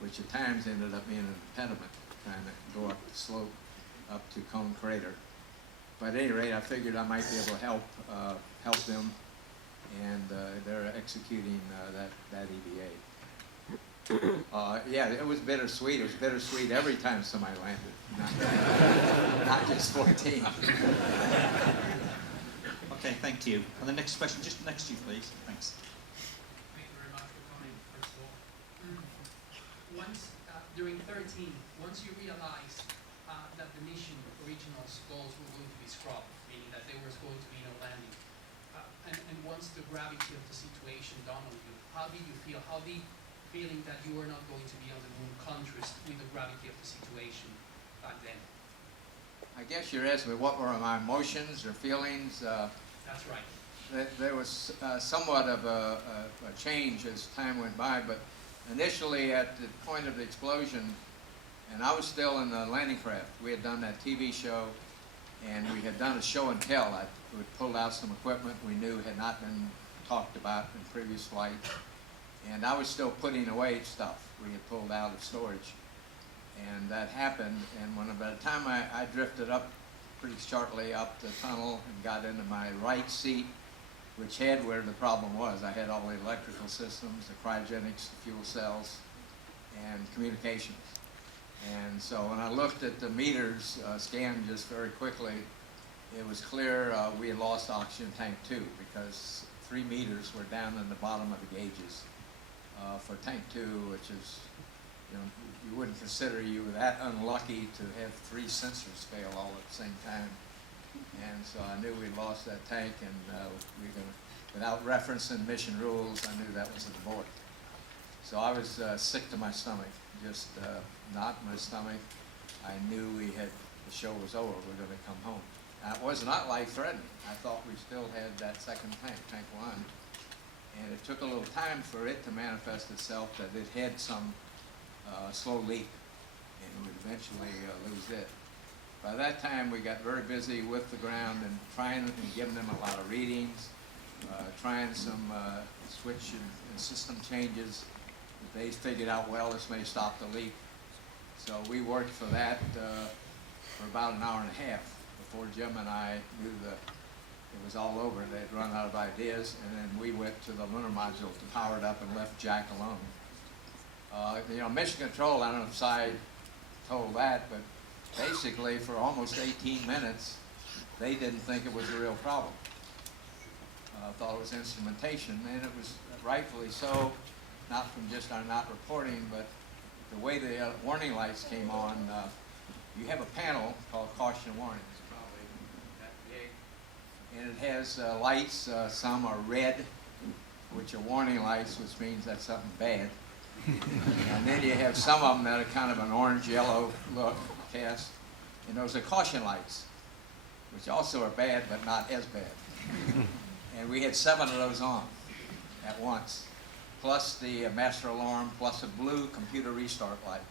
which at times ended up being an impediment, trying to go up the slope up to Cone Crater. But at any rate, I figured I might be able to help them, and they're executing that EVA. Yeah, it was bittersweet. It was bittersweet every time somebody landed, not just 14. Okay, thank you. And the next question, just next to you, please. Thanks. Thank you very much for coming, first of all. During 13, once you realized that the mission original goals were going to be scrubbed, meaning that there was going to be no landing, and once the gravity of the situation dawned on you, how did you feel? How did feeling that you were not going to be on the moon contrast with the gravity of the situation back then? I guess you're asking me what were my emotions or feelings. That's right. There was somewhat of a change as time went by, but initially at the point of the explosion, and I was still in the landing craft. We had done that TV show, and we had done a show and tell. We pulled out some equipment we knew had not been talked about in previous flights, and I was still putting away stuff we had pulled out of storage. And that happened, and by the time I drifted up pretty shortly up the tunnel and got into my right seat, which had where the problem was. I had all the electrical systems, the cryogenics, the fuel cells, and communications. And so when I looked at the meters scanned just very quickly, it was clear we had lost oxygen tank 2 because 3 meters were down in the bottom of the gauges for tank 2, which is, you wouldn't consider you that unlucky to have 3 sensors fail all at the same time. And so I knew we'd lost that tank, and without referencing mission rules, I knew that was an abort. So I was sick to my stomach, just not my stomach. I knew the show was over, we were going to come home. Now, it was not life-threatening. I thought we still had that second tank, tank 1, and it took a little time for it to manifest itself that it had some slow leak, and would eventually lose it. By that time, we got very busy with the ground and trying and giving them a lot of readings, trying some switch and system changes. They figured out, well, this may stop the leak. So we worked for that for about an hour and a half before Jim and I knew that it was all over. They'd run out of ideas, and then we went to the lunar module to power it up and left Jack alone. Mission control, I don't know if Si told that, but basically for almost 18 minutes, they didn't think it was a real problem. Thought it was instrumentation, and it was rightfully so, not from just our not reporting, but the way the warning lights came on. You have a panel called caution warning. It's probably that big. And it has lights, some are red, which are warning lights, which means that's something bad. And then you have some of them that are kind of an orange-yellow look cast, and those are caution lights, which also are bad, but not as bad. And we had 7 of those on at once, plus the master alarm, plus a blue computer restart light.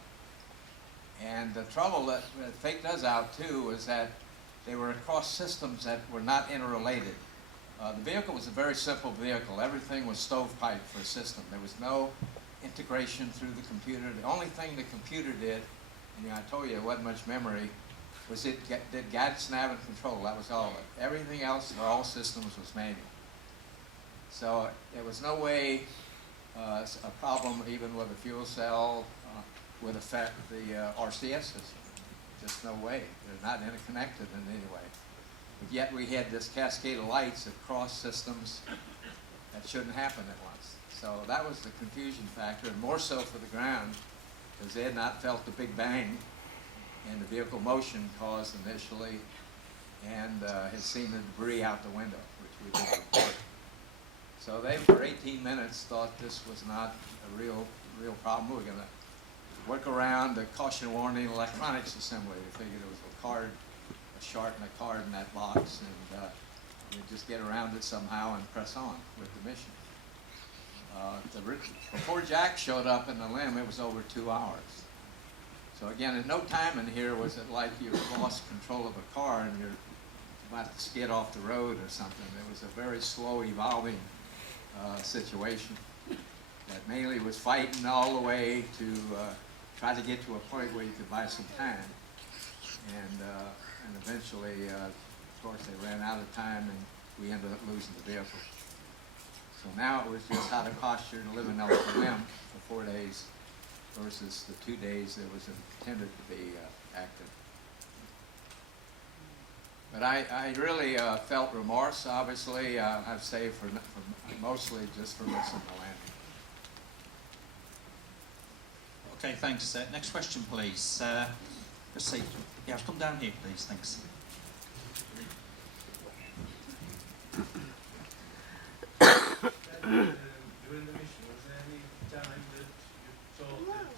And the trouble that faked us out too is that they were across systems that were not interrelated. The vehicle was a very simple vehicle. Everything was stovepipe for a system. There was no integration through the computer. The only thing the computer did, and I told you it wasn't much memory, was it did guidance, nav, and control. That was all of it. Everything else for all systems was manual. So there was no way a problem even with a fuel cell would affect the RCS system. Just no way. They're not interconnected in any way. But yet we had this cascade of lights across systems that shouldn't happen at once. So that was the confusion factor, and more so for the ground, because they had not felt the big bang and the vehicle motion caused initially, and had seen the debris out the window, which we didn't report. So they, for 18 minutes, thought this was not a real problem. We were going to work around the caution warning electronics assembly. They figured it was a card, a short and a card in that box, and we'd just get around it somehow and press on with the mission. Before Jack showed up in the limb, it was over 2 hours. So again, at no time in here was it like you lost control of a car and you're about to skid off the road or something. It was a very slow evolving situation that mainly was fighting all the way to try to get to a point where you could buy some time. And eventually, of course, they ran out of time and we ended up losing the vehicle. So now it was just how to posture to live in the limb for 4 days versus the 2 days it was intended to be active. But I really felt remorse, obviously, I'd say for mostly just for missing the landing. Okay, thanks. Next question, please. Let's see. Yeah, come down here, please. Thanks. During the mission, was there any time that you thought that you weren't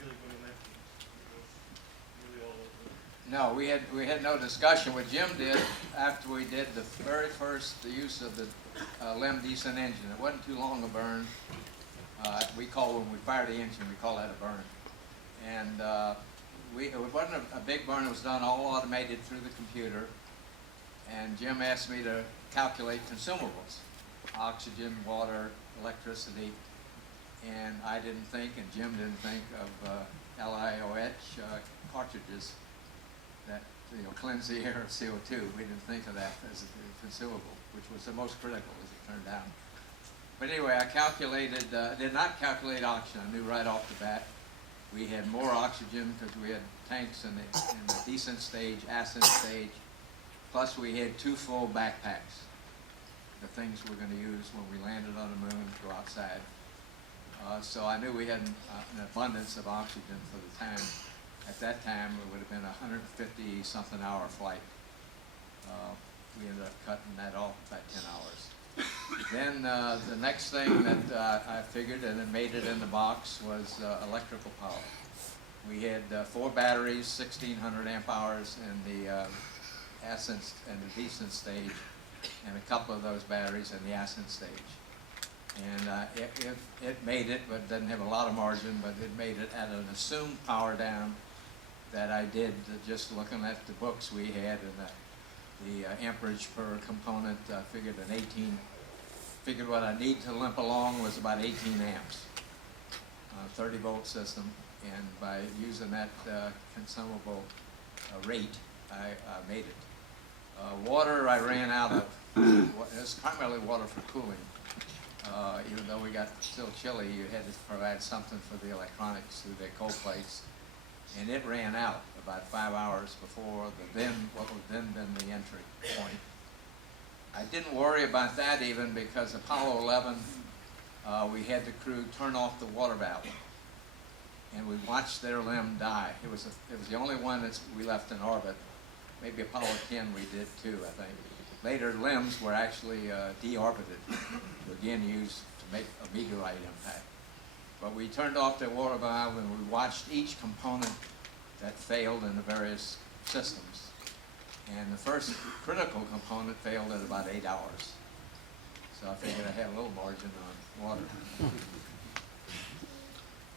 really going to make it? It was really all over. No, we had no discussion. What Jim did, after we did the very first use of the LEM descent engine. It wasn't too long a burn. We call, when we fire the engine, we call that a burn. And it wasn't a big burn. It was done all automated through the computer. And Jim asked me to calculate consumables, oxygen, water, electricity. And I didn't think, and Jim didn't think of LiOH cartridges that cleanse the air of CO2. We didn't think of that as a consumable, which was the most critical, as it turned out. But anyway, I calculated, did not calculate oxygen. I knew right off the bat we had more oxygen because we had tanks in the descent stage, ascent stage, plus we had 2 full backpacks, the things we're going to use when we landed on the moon, go outside. So I knew we had an abundance of oxygen for the time. At that time, it would have been a 150-something hour flight. We ended up cutting that off about 10 hours. Then the next thing that I figured, and it made it in the box, was electrical power. We had 4 batteries, 1,600 amp hours in the ascent and the descent stage, and a couple of those batteries in the ascent stage. And it made it, but it doesn't have a lot of margin, but it made it at an assumed power down that I did just looking at the books we had, and the amperage per component, figured what I need to limp along was about 18 amps, 30-volt system, and by using that consumable rate, I made it. Water I ran out of. It was primarily water for cooling. Even though we got still chilly, you had to provide something for the electronics through their cold plates. And it ran out about 5 hours before what would then been the entry point. I didn't worry about that even because Apollo 11, we had the crew turn off the water valve. And we watched their LEM die. It was the only one that we left in orbit. Maybe Apollo 10 we did too, I think. Later LEMs were actually deorbited, again used to make a meteorite impact. But we turned off the water valve and we watched each component that failed in the various systems. And the first critical component failed at about 8 hours. So I figured I had a little margin on water.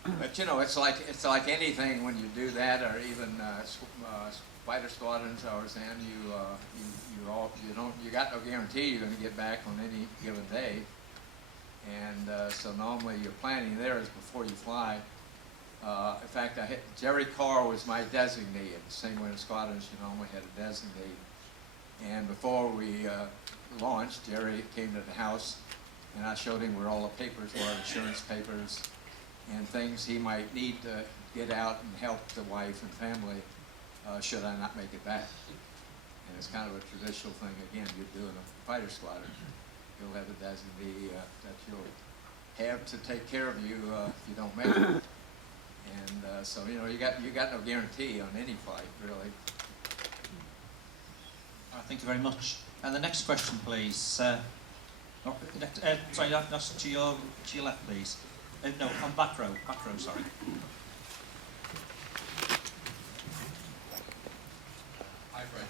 But it's like anything when you do that, or even fighter squadrons I was in, you got no guarantee you're going to get back on any given day. And so normally your planning there is before you fly. In fact, Jerry Carr was my designee. In the same way in squadrons, you normally had a designee. And before we launched, Jerry came to the house, and I showed him where all the papers were, insurance papers, and things he might need to get out and help the wife and family should I not make it back. And it's kind of a traditional thing. Again, you're doing a fighter squadron. You'll have a designee that you'll have to take care of you if you don't make it. And so you got no guarantee on any flight, really. Thank you very much. And the next question, please. Sorry, that's to your left, please. No, on back row, sorry. Hi, Fred.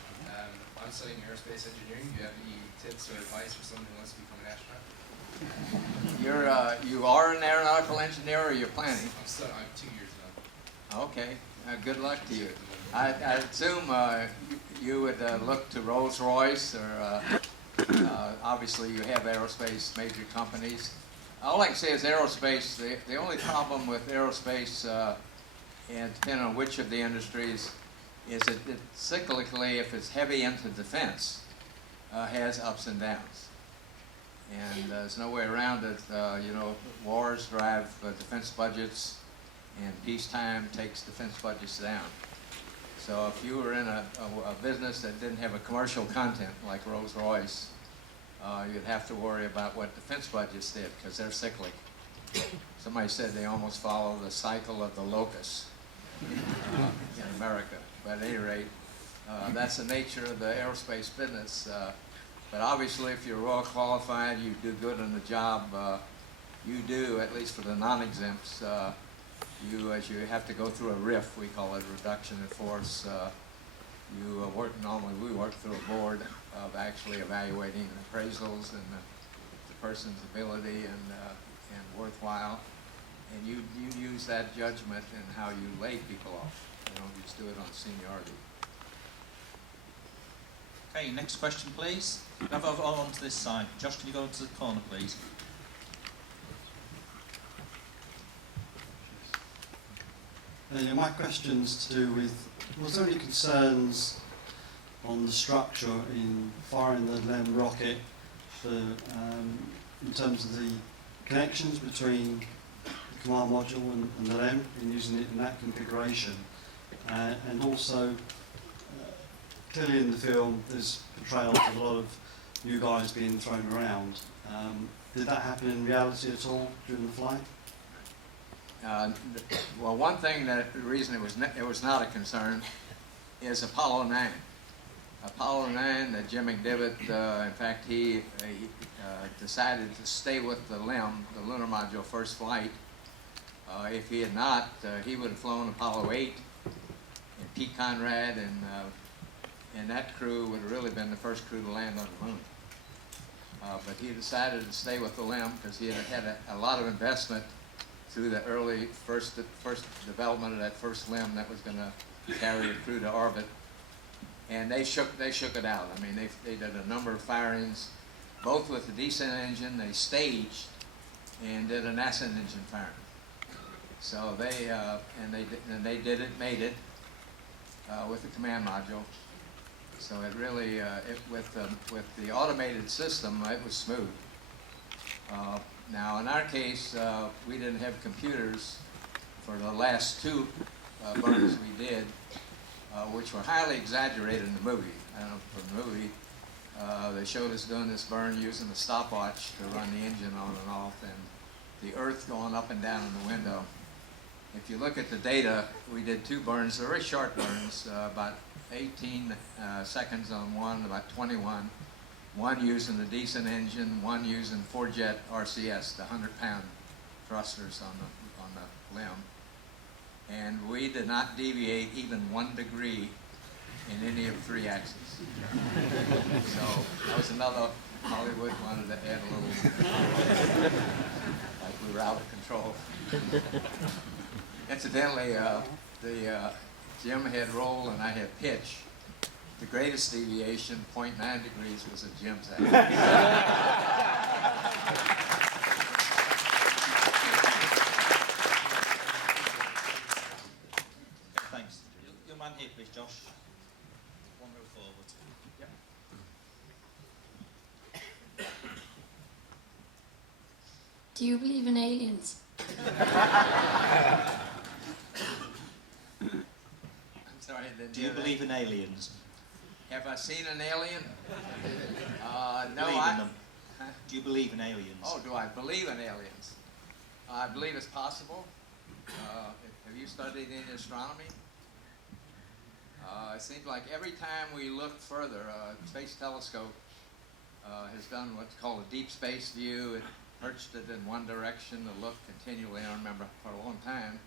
I'm studying aerospace engineering. Do you have any tips or advice for someone who wants to become an astronaut? You are an aeronautical engineer, or you're planning? I'm 2 years now. Okay. Good luck to you. I assume you would look to Rolls-Royce, or obviously you have aerospace major companies. All I can say is aerospace, the only problem with aerospace, and depending on which of the industries, is that cyclically, if it's heavy into defense, has ups and downs. And there's no way around it. Wars drive defense budgets, and peacetime takes defense budgets down. So if you were in a business that didn't have a commercial content like Rolls-Royce, you'd have to worry about what defense budgets did, because they're cyclic. Somebody said they almost follow the cycle of the locust in America. But at any rate, that's the nature of the aerospace business. But obviously, if you're well qualified, you do good in the job, you do, at least for the non-exempts, as you have to go through a RIF, we call it reduction in force, you work, normally we work through a board of actually evaluating appraisals and the person's ability and worthwhile. And you use that judgment in how you lay people off. You don't just do it on seniority. Okay, next question, please. Have on to this side. Josh, can you go to the corner, please? Yeah, my question's to do with, was there any concerns on the structure in firing the LEM rocket for, in terms of the connections between the command module and the LEM in using it in that configuration? And also, clearly in the film there's portrayals of a lot of new guys being thrown around. Did that happen in reality at all during the flight? Well, one thing the reason it was not a concern is Apollo 9. Apollo 9, Jim McDivitt, in fact, he decided to stay with the LEM, the Lunar Module first flight. If he had not, he would have flown Apollo 8, and Pete Conrad and that crew would have really been the first crew to land on the moon. But he decided to stay with the LEM because he had a lot of investment through the early first development of that first LEM that was going to carry a crew to orbit, and they shook it out. I mean, they did a number of firings, both with the descent engine. They staged and did a NASA engine firing. So they made it with the command module. So it really with the automated system, it was smooth. Now, in our case, we didn't have computers for the last two burns we did, which were highly exaggerated in the movie. For the movie, they showed us doing this burn using a stopwatch to run the engine on and off, and the Earth going up and down in the window. If you look at the data, we did two burns, very short burns, about 18 seconds on one, about 21. One using the descent engine, one using 4-jet RCS, the 100-pound thrusters on the LEM. And we did not deviate even 1 degree in any of 3 axes. So that was another Hollywood wanted to add a little, like we were out of control. Incidentally, Jim had roll and I had pitch. The greatest deviation, 0.9 degrees, was at Jim's axis. Thanks. Your man here, please, Josh. One row forward. Yep. Do you believe in aliens? I'm sorry. Do you believe in aliens? Have I seen an alien? No, Believe in them. Do you believe in aliens? Oh, do I believe in aliens? I believe it's possible. Have you studied any astronomy? It seems like every time we look further, Space Telescope has done what's called a deep space view. It perched it in one direction to look continually, I remember, for a long time.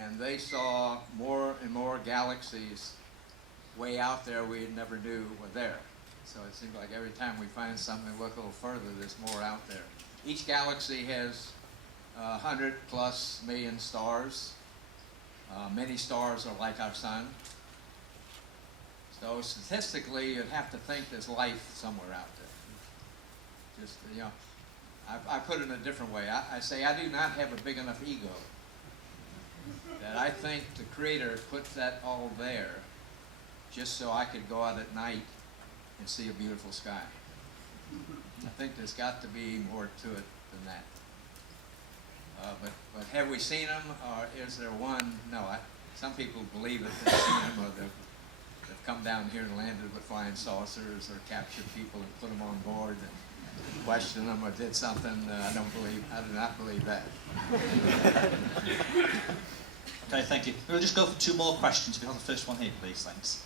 And they saw more and more galaxies way out there we never knew were there. So it seems like every time we find something, we look a little further, there's more out there. Each galaxy has 100+ million stars. Many stars are like our sun. So statistically, you'd have to think there's life somewhere out there. Just, you know, I put it in a different way. I say I do not have a big enough ego that I think the Creator put that all there just so I could go out at night and see a beautiful sky. I think there's got to be more to it than that. But have we seen them, or is there one? No, some people believe that they've seen them, or they've come down here and landed with flying saucers, or captured people and put them on board and questioned them, or did something. I do not believe that. Okay, thank you. We'll just go for 2 more questions. We have the first one here, please. Thanks.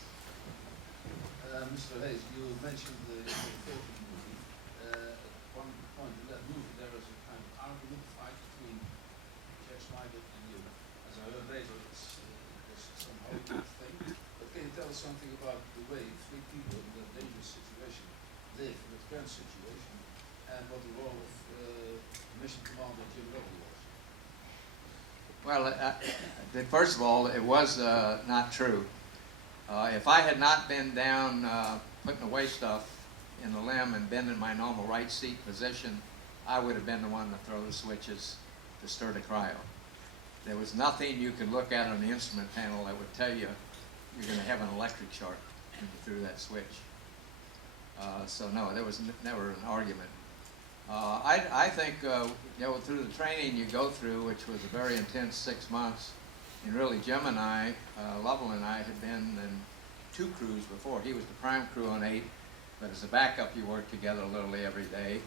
Mr. Haise, you mentioned the 14 movie. At one point in that movie, there was a kind of argument, fight between Jack Snyder and you. As I heard later, it's somehow a good thing. But can you tell us something the way three people in a dangerous situation live in the current situation, and what the role of mission commander Jim Lovell was? Well, first of all, it was not true. If I had not been down putting away stuff in the limb and been in my normal right seat position, I would have been the one to throw the switches to stir the cryo. There was nothing you could look at on the instrument panel that would tell you you're going to have an electric shark when you threw that switch. So no, there was never an argument. I think, you know, through the training you go through, which was a very intense 6 months, and really Jim and I, Lovell and I, had been in 2 crews before. He was the prime crew on 8, but as a backup you worked together literally every day.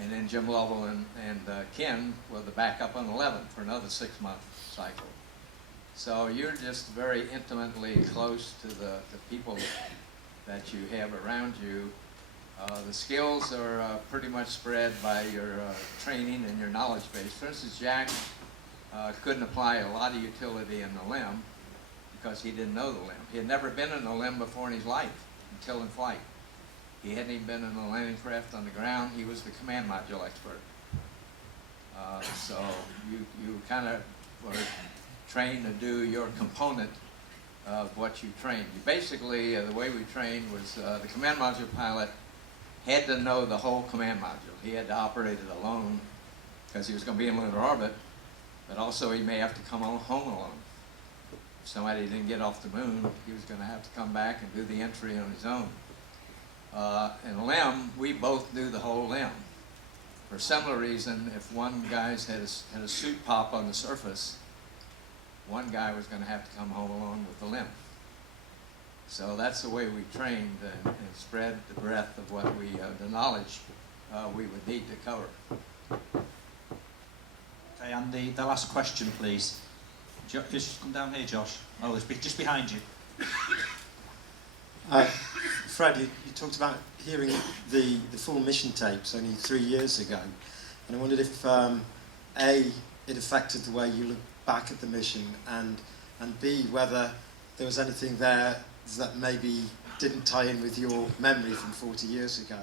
And then Jim Lovell and Ken were the backup on 11 for another 6-month cycle. So you're just very intimately close to the people that you have around you. The skills are pretty much spread by your training and your knowledge base. For instance, Jack couldn't apply a lot of utility in the limb because he didn't know the limb. He had never been in a limb before in his life until in flight. He hadn't even been in a landing craft on the ground. He was the command module expert. So you kind of were trained to do your component of what you trained. You basically, the way we trained was the command module pilot had to know the whole command module. He had to operate it alone because he was going to be in lunar orbit, but also he may have to come home alone. If somebody didn't get off the moon, he was going to have to come back and do the entry on his own. In a limb, we both knew the whole limb. For a similar reason, if one guy's had a suit pop on the surface, one guy was going to have to come home alone with the limb. So that's the way we trained and spread the breadth of what we, the knowledge we would need to cover. Okay, and the last question, please. Just come down here, Josh. Oh, it's just behind you. Fred, you talked about hearing the full mission tapes only 3 years ago, and I wondered if A, it affected the way you look back at the mission, and B, whether there was anything there that maybe didn't tie in with your memory from 40 years ago.